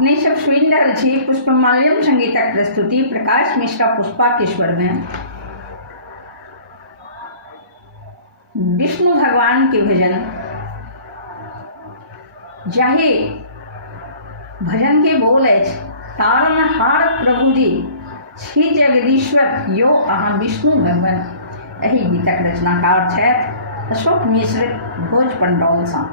निशभ श्विंडल जी पुष्पमाल्यम संगीतक प्रस्तुति प्रकाश मिश्रा पुष्पा के स्वर में विष्णु भगवान के भजन। जाहे भजन के बोल तारनहार प्रभु जी छी जगदीश्वर यो अहाँ विष्णु भगवान। यही गीतक रचनाकार छथि अशोक मिश्र भोज पंडौल सँ।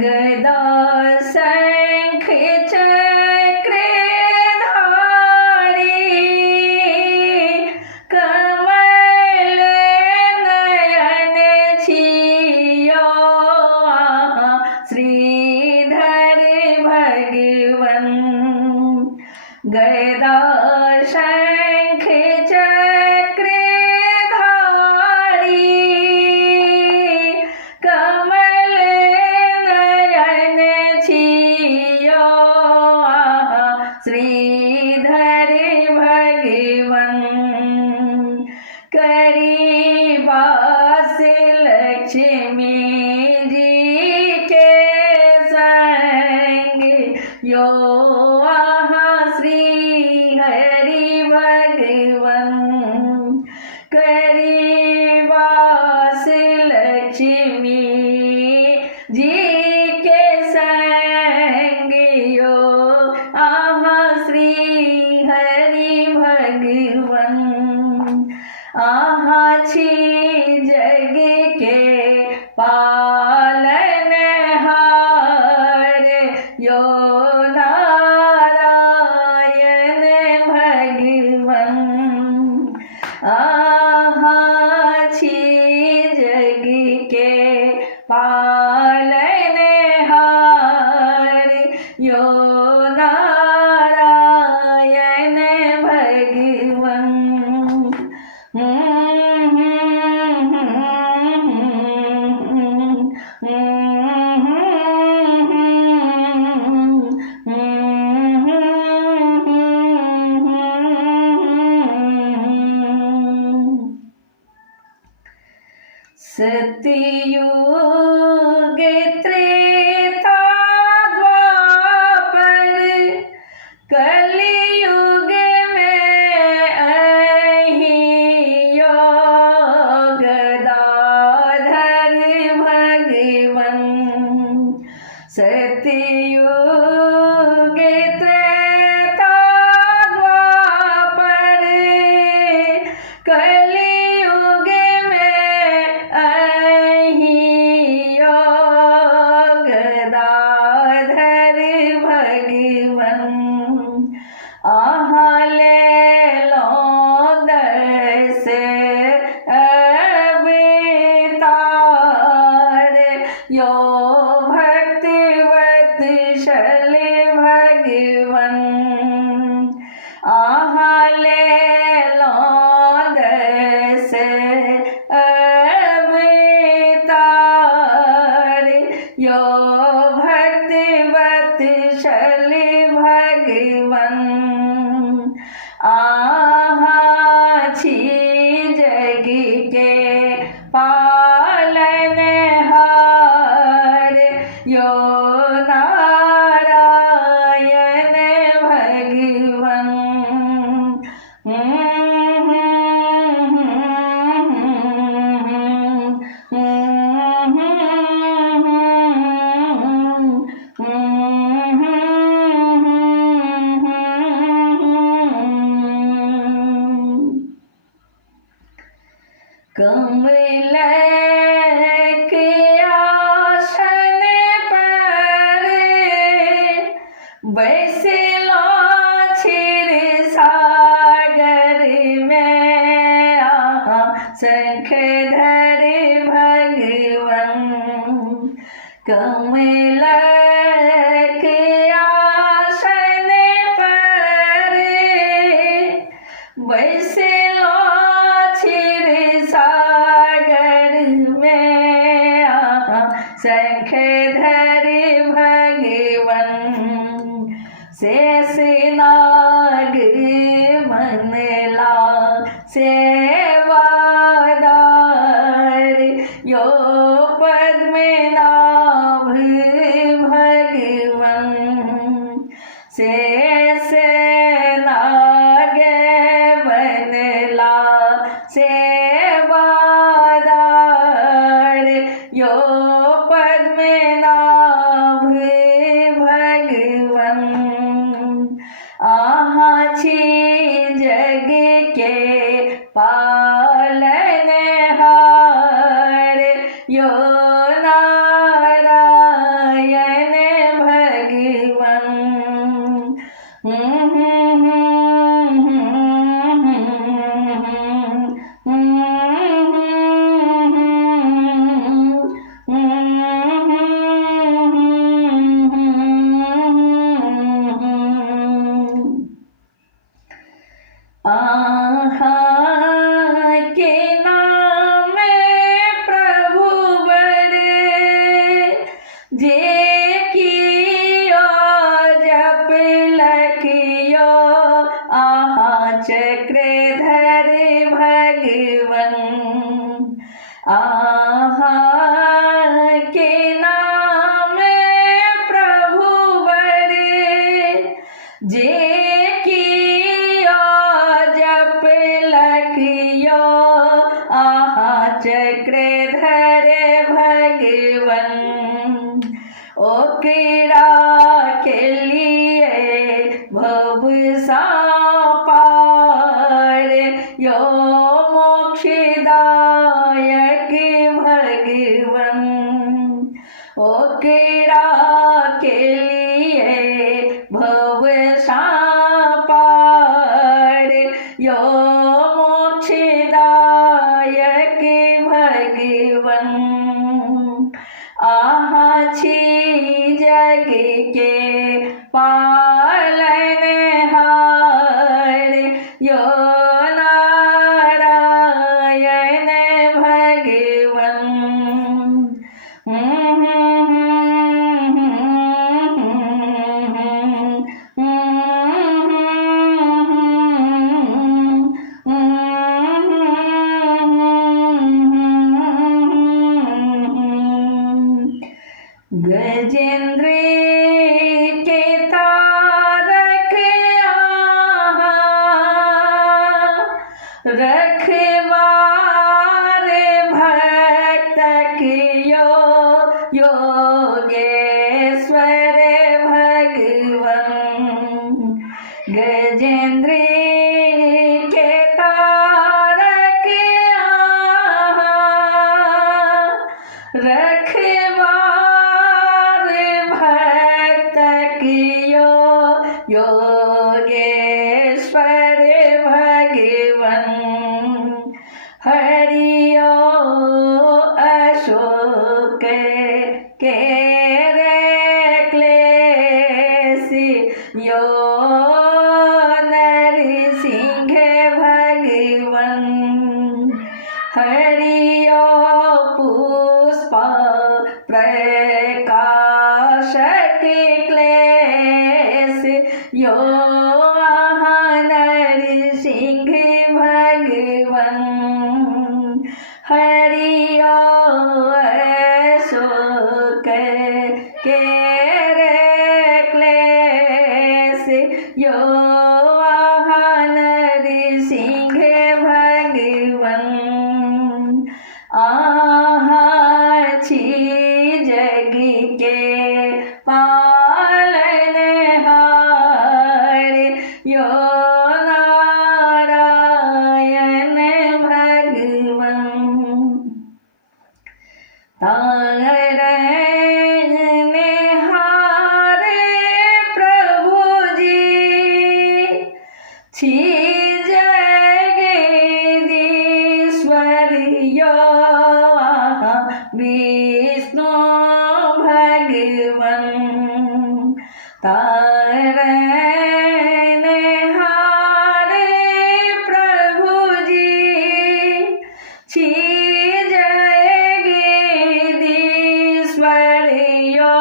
गदा शंख चक्र धारी कमल नयन छियो श्रीधर भगवन। गदा शंख चक्र श्रीधर भगवन। करी वास लक्ष्मी जी के संग यो आहाँ श्री हरि भगवन। करी वास लक्ष्मी जी के संग यो भगवन। आहाँ छी जग के पालन हार यो नारायण भगवन। आहाँ छी जग के पालन हार यो सतयुग त्रेता द्वापर कलियुग भगवन। आहाँ ले लो दर्श अवतार, यो भक्तिवत शल भगवन। आहाँ ले लो दर्श अवतार, यो भक्तिवत शल भगवन। आहाँ छी जग के पालनहार, यो नारायण भगवन। कमल के आसन पर बैसला क्षीर सागर में, आहाँ शंखधर भगवन। कमल के आसन पर बैसला सागर में, आहाँ शंखधर भगवन। शेष नाग मनला सेवादार, यो पद्मनाभ भगवन। शेष नाग बनला सेवादार, यो पद्मनाभ भगवन। आहाँ छी जग के पालनहार, यो नारायण भगवन। आहाँ के नाम प्रभु बड़े, जे कियो जप लखियो, आहाँ चक्रधर भगवन। आहाँ के नाम प्रभु बड़े, जे लखियो, आहाँ चक्रधर भगवन। ओकरा के लिए भव पार, यो मोक्षदायक भगवन। ओकरा के लिए भव पार, यो मोक्षदायक भगवन। आहाँ छी जग के पालनहार, यो नारायण भगवन। गजेंद्र के तारक रखवार भक्त योगेश्वर भगवन। गजेंद्र के तारक रखवार भक्त योगेश्वर भगवन हरियो अशोक के क्लेश यो नरसिंह भगवन हरियो पुष्प प्रकाशक क्लेश यो नरसिंह भगवन हरियो अशोक के क्लेश यो नरसिंह भगवन छी जग के पालनहार यो नारायण भगवन तारनहार प्रभु जी छी जगदीश्वर यो विष्णु भगवन तारनहार प्रभु जी छी जगदीश्वर यो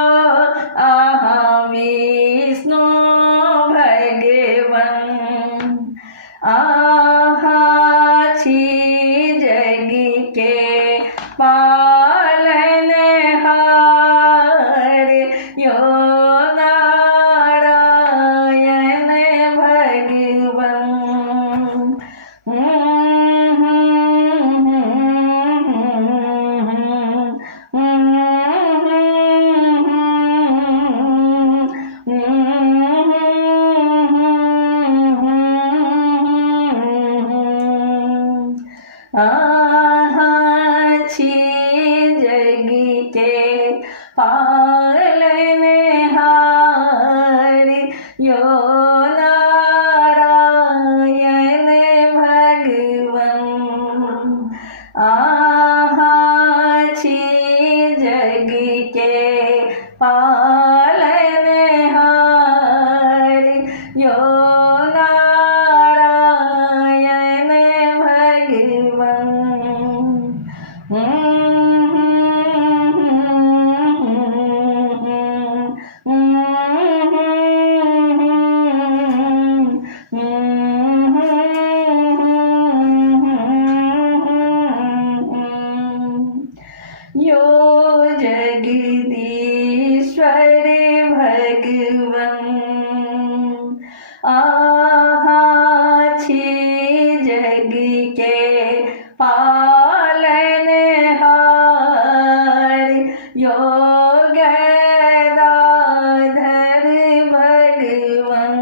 विष्णु भगवन छी जग के पालनहार यो नारायण भगवन छी जग के पालनहार यो नारायण भगवन छी जग के पालनहार यो नारायण भगवन यो जगदीश्वर भगवन छी जग के पालनहार यो गदाधर भगवन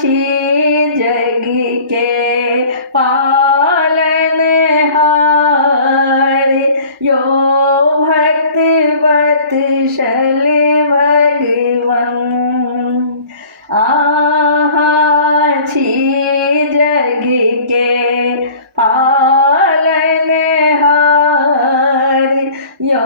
छी जग के पालनहार यो भक्त वत्सल भगवन छी जग के पालनहार यो